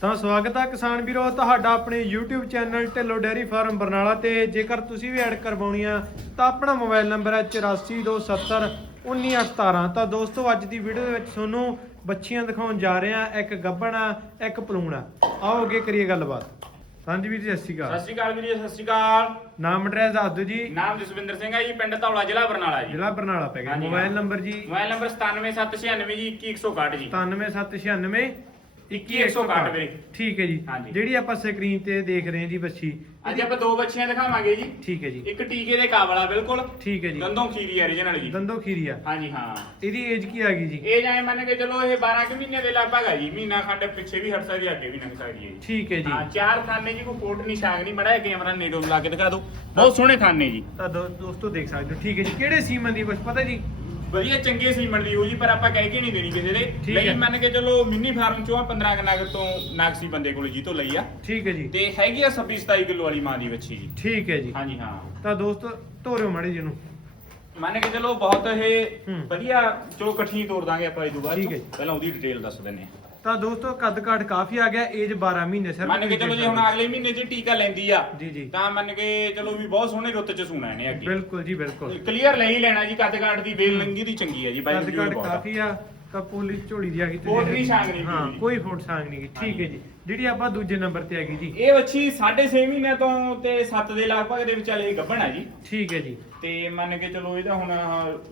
ਤਾਂ ਸਵਾਗਤ ਹੈ ਕਿਸਾਨ ਵੀਰੋ ਤੁਹਾਡਾ ਆਪਣੇ YouTube channel Dhillon dairy farm Barnala ਤੇ। ਜੇਕਰ ਤੁਸੀਂ ਵੀ ਐਡ ਕਰਵਾਉਣੀ ਆ ਤਾਂ ਆਪਣਾ ਮੋਬਾਈਲ ਨੰਬਰ ਹੈ 8427 1917 ਤਾਂ ਦੋਸਤੋ ਅੱਜ ਦੀ ਵੀਡੀਓ ਦੇ ਵਿੱਚ ਤੁਹਾਨੂੰ ਬੱਚੀਆਂ ਦਿਖਾਉਣ ਜਾ ਰਹੇ ਆ। ਇੱਕ ਗੱਬਣ ਆ ਇੱਕ ਪਲੂਣ ਆ। ਆਓ ਅੱਗੇ ਕਰੀਏ ਗੱਲਬਾਤ। ਹਾਂਜੀ ਵੀਰ ਜੀ ਸਤਿ ਸ਼੍ਰੀ ਸਤਿ ਅਕਾਲ ਸ਼੍ਰੀ ਅਕਾਲ ਵੀਰ ਜੀ ਸਤਿ ਸ਼੍ਰੀ ਅਕਾਲ। ਨਾਮ ਐਡਰੈਸ ਦੱਸ ਦਿਓ ਜੀ। ਨਾਮ ਜਸਵਿੰਦਰ ਸਿੰਘ ਹੈ ਜੀ ਪਿੰਡ ਧੌਲਾ ਜ਼ਿਲ੍ਹਾ ਬਰਨਾਲਾ ਜੀ। ਜ਼ਿਲ੍ਹਾ ਬਰਨਾਲਾ ਪੈ ਗਿਆ। ਹਾਂਜੀ, ਮੋਬਾਈਲ। ਨੰਬਰ ਜੀ? ਮੋਬਾਈਲ ਨੰਬਰ 97796 ਜੀ 21161 ਜੀ। 97796 21161 ਵੀਰੇ ਠੀਕ ਹੈ ਜੀ। ਹਾਂਜੀ। ਜਿਹੜੀ ਆਪਾਂ ਸਕਰੀਨ ਤੇ ਦੇਖ ਰਹੇ ਹਾਂ ਜੀ ਬੱਚੀ। ਅੱਜ ਆਪਾਂ ਦੋ ਬੱਚੀਆਂ ਦਿਖਾਵਾਂਗੇ ਜੀ। ਠੀਕ ਹੈ ਜੀ। ਇੱਕ ਟੀਕੇ ਦੇ ਕਾਬਲਾ ਬਿਲਕੁਲ। ਠੀਕ ਹੈ ਜੀ। ਦੰਦੋਂ ਖੀਰੀ origignal ਜੀ। ਦੰਦੋ ਖੀਰੀਆ ਹਾਂਜੀ ਹਾਂ। ਇਹਦੀ ਏਜ ਕੀ ਆ ਗਈ ਜੀ? ਇਹ ਜਾਏ ਮੰਨ ਕੇ ਚਲੋ ਇਹ 12 ਕੁ ਮਹੀਨੇ ਦੇ ਲਗਭਗ ਹੈ ਜੀ। ਮਹੀਨਾ ਖੰਡ ਪਿੱਛੇ ਵੀ ਹਟ ਸਕਦੀ ਹੈ, ਅੱਗੇ ਵੀ ਲੰਘ ਸਕਦੀ ਹੈ ਜੀ। ਠੀਕ ਹੈ ਹਾਂ ਜੀ ਚਾਰ ਖਾਨੇ ਜੀ ਕੋਈ ਕੋਟ ਨਿਸ਼ਾਨ ਨਹੀਂ ਮੜਾ ਕੈਮਰਾ ਨੇੜੋਂ ਲਾ ਕੇ ਦਿਖਾ ਦਿਓ। ਬਹੁਤ ਸੋਹਣੇ ਖਾਨੇ ਜੀ। ਤਾਂ ਦੋ- ਦੋਸਤੋ ਦੇਖ ਸਕਦੇ ਹੋ। ਠੀਕ ਹੈ ਜੀ। ਕਿਹੜੇ ਸੀਮਨ ਦੀ ਕੁਛ ਪਤਾ ਜੀ? ਵਧੀਆ ਚੰਗੇ ਸੀਮਨ ਦੀ ਹੋ ਜੀ ਪਰ ਆਪਾਂ ਕਹਿ ਕੇ ਨਹੀਂ ਦੇਣੀ ਕਿਸੇ ਦੇ। ਠੀਕ ਹੈ। ਲਈ ਮੰਨ ਕੇ ਚਲੋ ਮਿੰਨੀ ਫਾਰਮ ਚੋਂ ਆ 15 ਕੁ ਨਗ ਤੋਂ ਨਾਗਸੀ ਬੰਦੇ ਕੋਲ ਜੀ ਤੋਂ ਲਈ ਆ। ਠੀਕ ਹੈ ਜੀ। ਤੇ ਹੈਗੀ ਆ 26 27 ਕਿਲੋ ਵਾਲੀ ਮਾਂ ਦੀ ਵੱਛੀ ਜੀ। ਠੀਕ ਹੈ ਜੀ। ਹਾਂਜੀ ਹਾਂ। ਤਾਂ ਦੋਸਤੋ ਧੋਰਿਓ ਮਾੜੀ ਜੀ ਨੂੰ ਮੰਨ ਕੇ ਚਲੋ ਬਹੁਤ ਇਹ। ਵਧੀਆ ਚਲੋ ਇਕੱਠੀ ਤੋੜ ਦਾਂਗੇ ਆਪਾਂ ਇਹ ਤੋਂ ਬਾਅਦ ਠੀਕ ਚੋਂ। ਹੈ ਜੀ। ਪਹਿਲਾਂ ਉਹਦੀ ਡਿਟੇਲ ਦੱਸ ਦਿੰਨੇ ਆ ਤਾਂ ਦੋਸਤੋ ਕੱਦ ਕਾਠ ਕਾਫੀ ਆ ਗਿਆ ਏਜ 12 ਮਹੀਨੇ ਸਿਰ ਮੰਨ ਕੇ ਚਲੋ ਜੇ ਹੁਣ ਅਗਲੇ ਮਹੀਨੇ 'ਚ ਟੀਕਾ ਲੈਂਦੀ ਆ ਜੀ ਜੀ। ਤਾਂ ਮੰਨ ਕੇ ਚਲੋ ਵੀ ਬਹੁਤ ਸੋਹਣੇ ਰੁੱਤ 'ਚ ਸੂਣਾ ਇਹਨੇ ਅੱਗੇ। ਬਿਲਕੁਲ ਜੀ ਬਿਲਕੁਲ। ਕਲੀਅਰ ਲਈ ਲੈਣਾ ਜੀ ਕੱਦ ਕਾਠ ਦੀ ਬੇਲ ਲੰਗੀ ਦੀ ਚੰਗੀ ਆ ਜੀ ਬਾਈ ਕੱਦ ਕਾਠ ਕਾਫੀ ਆ। ਤਾਂ ਪੋਲੀ ਝੋਲੀ ਦੀ ਆ ਗਈ ਫੋਟ ਨਹੀਂ ਛਾਂਗ ਨਹੀਂ ਹਾਂ। ਕੋਈ ਫੋਟ ਛਾਂਗ ਨਹੀਂ ਗੀ। ਠੀਕ ਹੈ ਜੀ। ਜਿਹੜੀ ਆਪਾਂ ਦੂਜੇ ਨੰਬਰ ਤੇ ਆ ਗਈ ਜੀ। ਇਹ ਵੱਛੀ 6.5 ਮਹੀਨੇ ਤੋਂ ਤੇ 7 ਦੇ ਲਗਭਗ ਦੇ ਵਿਚਾਲੇ ਗੱਭਣ ਆ ਜੀ। ਠੀਕ ਹੈ ਜੀ। ਤੇ ਮੰਨ ਕੇ ਚਲੋ ਇਹਦਾ ਹੁਣ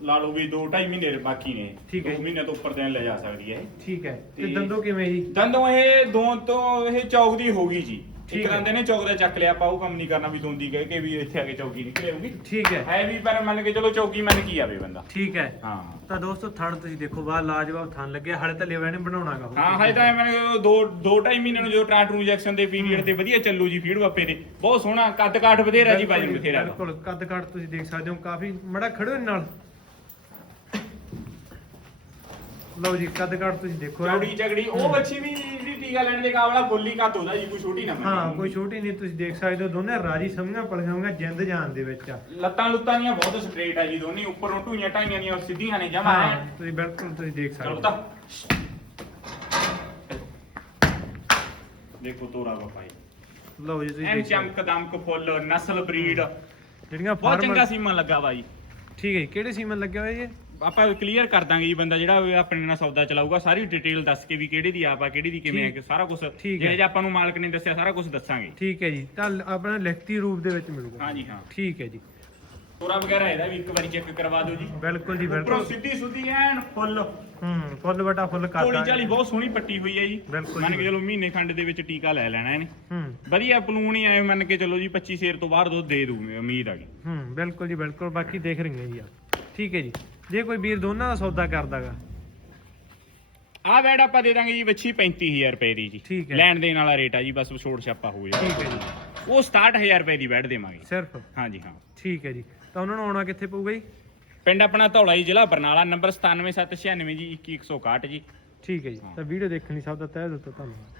ਲਾ ਲਓ ਵੀ 2.5 ਮਹੀਨੇ ਬਾਕੀ ਨੇ। ਠੀਕ ਹੈ। ਦੋ ਮਹੀਨੇ ਤੋਂ ਉੱਪਰ ਤੇ ਲੈ ਜਾ ਸਕਦੀ ਹੈ ਠੀਕ ਹੈ। ਤੇ ਤੇ- ਦੰਦੋ ਕਿਵੇਂ ਜੀ? ਦੰਦੋਂ ਇਹ ਦੋ ਤੋਂ ਇਹ ਚੌਕ ਦੀ ਹੋ ਗਈ ਜੀ। ਠੀਕ ਹੈ। ਦੰਦੇ ਨੇ ਚੌਕ ਦਾ ਚੱਕ ਲਿਆ ਆਪਾਂ ਉਹ ਕੰਮ ਨਹੀਂ ਕਰਨਾ ਵੀ ਦੋਂਦੀ ਕਹਿ ਕੇ ਵੀ ਇੱਥੇ ਆ ਕੇ ਚੌਕੀ ਨਿਕਲੇ ਹੋਊਗੀ। ਠੀਕ ਹੈ। ਹੈ ਵੀ ਪਰ ਮੰਨ ਕੇ ਚਲੋ ਚੌਕੀ ਮੰਨ ਕੀ ਆਵੇ ਬੰਦਾ। ਠੀਕ ਹੈ। ਹਾਂ। ਤਾਂ ਦੋਸਤੋ ਥਣ ਤੁਸੀਂ ਦੇਖੋ ਬਾਹਰ ਲਾਜਵਾਬ ਥਣ ਲੱਗਿਆ। ਹਲੇ ਤਾਂ ਲਿਵਾ ਨੇ ਬਣਾਉਣਾਗਾ ਹਾਂ ਹਾਏ ਤਾਂ ਕੇ ਦੋ ਦੋ ਢਾਈ ਮਹੀਨੇ ਨੂੰ ਜੋ ਟ੍ਰਾਂਟ ਇੰਜੈਕਸ਼ਨ ਦੇ ਪੀਰੀਅਡ ਤੇ ਵਧੀਆ ਚੱਲੂ ਜੀ ਫੀਡ ਵਾਪੇ ਦੇ। ਬਹੁਤ ਸੋਹਣਾ ਕੱਦ ਕਾਠ ਬਥੇਰਾ ਜੀ ਬਾਜਨ ਬਥੇਰਾ। ਬਿਲਕੁਲ ਕੱਦ ਕਾਠ ਤੁਸੀਂ ਦੇਖ ਸਕਦੇ ਹੋ ਕਾਫੀ ਮੜਾ ਖੜੋ ਨਾਲ। ਲਓ ਜੀ ਕੱਦ ਕਾਠ ਤੁਸੀਂ ਦੇਖੋ ਚੌੜੀ ਝਗੜੀ ਉਹ ਬੱਚੀ ਵੀ ਜਿਹੜੀ ਟੀਕਾ ਲੈਣ ਦੇ ਕਾਬਲਾ ਬੋਲੀ ਕੱਦ ਉਹਦਾ ਜੀ ਕੋਈ ਛੋਟੀ ਨਾ ਮੰਨੇ। ਹਾਂ ਕੋਈ ਛੋਟੀ ਨਹੀਂ ਤੁਸੀਂ ਦੇਖ ਸਕਦੇ ਹੋ ਦੋਨੇ ਰਾਜੀ ਸਮਝਾਂ ਹੋਈਆਂ ਜਿੰਦ ਜਾਨ ਦੇ ਵਿੱਚ ਆ। ਲੱਤਾਂ ਲੁੱਤਾਂ ਦੀਆਂ ਬਹੁਤ ਸਟ੍ਰੇਟ ਆ ਜੀ ਦੋਨੇ ਉੱਪਰੋਂ ਢੂਈਆਂ ਢਾਈਆਂ ਦੀਆਂ ਸਿੱਧੀਆਂ ਨੇ ਜਮਾ ਹਾਂ ਤੁਸੀਂ ਬਿਲਕੁਲ ਤੁਸੀਂ ਦੇਖ ਸਕਦੇ ਚਲੋ ਹੋ ਤਾਂ। ਦੇਖੋ ਤੋਰਾ ਬਾਪਾਈ ਲਓ ਜੀ ਤੁਸੀਂ ਐਨ ਦੇਖ ਸਕਦੇ ਚਮਕ ਦਮਕ ਫੁੱਲ ਨਸਲ ਬਰੀਡ। ਹੋ। ਜਿਹੜੀਆਂ ਬਹੁਤ ਫਾਰਮਰ ਚੰਗਾ ਸੀਮਾ ਲੱਗਾ ਜੀ। ਠੀਕ ਹੈ ਜੀ ਕਿਹੜੇ ਸੀਮਨ ਲੱਗਿਆ ਹੋਇਆ ਜੀ? ਇਹ? ਆਪਾਂ ਕਲੀਅਰ ਕਰ ਦਾਂਗੇ ਜੀ ਬੰਦਾ ਜਿਹੜਾ ਵੀ ਆਪਣੇ ਨਾਲ ਸੌਦਾ ਚਲਾਊਗਾ ਸਾਰੀ ਡਿਟੇਲ ਦੱਸ ਕੇ ਵੀ ਕਿਹੜੀ ਦੀ ਆਪ ਆ ਕਿਹੜੀ ਦੀ ਕਿਵੇਂ ਹੈ ਕਿ ਸਾਰਾ ਕੁਝ ਠੀਕ ਹੈ। ਜਿਹੜੇ ਜੇ ਆਪਾਂ ਨੂੰ ਮਾਲਕ ਨੇ ਦੱਸਿਆ ਸਾਰਾ ਕੁਝ ਦੱਸਾਂਗੇ। ਠੀਕ ਹੈ ਜੀ। ਤਾਂ ਆਪਣਾ ਲਿਖਤੀ ਰੂਪ ਦੇ ਵਿੱਚ ਮਿਲੂਗਾ। ਹਾਂਜੀ ਹਾਂ। ਠੀਕ ਹੈ ਜੀ। ਤੋਰਾ ਵਗੈਰਾ ਇਹਦਾ ਵੀ ਇੱਕ ਵਾਰੀ ਚੈੱਕ ਕਰਵਾ ਦਿਓ ਜੀ। ਬਿਲਕੁਲ ਜੀ ਉੱਪਰੋਂ ਬਿਲਕੁਲ ਸਿੱਧੀ ਸੁੱਧੀ ਐਨ ਫੁੱਲ। ਹੂੰ ਫੁੱਲ ਬਟਾ ਫੁੱਲ ਕੋਲੀ ਕਰਦਾ ਚਾਲੀ ਬਹੁਤ ਸੋਹਣੀ ਪੱਟੀ ਹੋਈ ਹੈ ਜੀ। ਬਿਲਕੁਲ ਮੰਨ ਜੀ, ਕੇ ਚਲੋ ਮਹੀਨੇ ਖੰਡ ਦੇ ਵਿੱਚ ਟੀਕਾ ਲੈ ਲੈਣਾ ਇਹਨੇ। ਹੂੰ। ਵਧੀਆ ਪਲੂਣ ਹੀ ਐ ਮੰਨ ਕੇ ਚਲੋ ਜੀ 25 ਸੇਰ ਤੋਂ ਬਾਹਰ ਦੁੱਧ ਦੇ ਦੂ ਉਮੀਦ ਆ ਗਈ। ਹੂੰ ਬਿਲਕੁਲ ਜੀ ਬਿਲਕੁਲ। ਬਾਕੀ ਦੇਖ ਰਹੀਆਂ ਜੀ ਆ ਠੀਕ ਹੈ ਜੀ। ਜੇ ਕੋਈ ਵੀਰ ਦੋਨਾਂ ਦਾ ਸੌਦਾ ਕਰਦਾਗਾ। ਆਹ ਵੈਡ ਆਪਾਂ ਦੇ ਦਾਂਗੇ ਜੀ ਬੱਚੀ 35000 ਰੁਪਏ ਦੀ ਜੀ। ਠੀਕ ਹੈ। ਲੈਣ ਦੇਣ ਵਾਲਾ ਰੇਟ ਆ ਜੀ ਬਸ ਛੋੜ ਛਾਪਾ ਹੋ ਜਾਏ ਠੀਕ ਹੈ ਜੀ। ਉਹ 67000 ਰੁਪਏ ਦੀ ਵੈਡ ਦੇਵਾਂਗੇ। ਸਿਰਫ? ਹਾਂਜੀ ਹਾਂ। ਠੀਕ ਹੈ ਜੀ। ਤਾਂ ਉਹਨਾਂ ਨੂੰ ਆਉਣਾ ਕਿੱਥੇ ਪਊਗਾ ਜੀ? ਪਿੰਡ ਆਪਣਾ ਧੌਲਾ ਜੀ ਜ਼ਿਲ੍ਹਾ ਬਰਨਾਲਾ ਨੰਬਰ 97796 ਜੀ 21161 ਜੀ। ਠੀਕ ਹੈ ਜੀ। ਤਾਂ ਵੀਡੀਓ ਦੇਖਣ ਲਈ ਸਭ ਦਾ ਤਹਿ ਦਿਲ ਤੋਂ ਧੰਨਵਾਦ।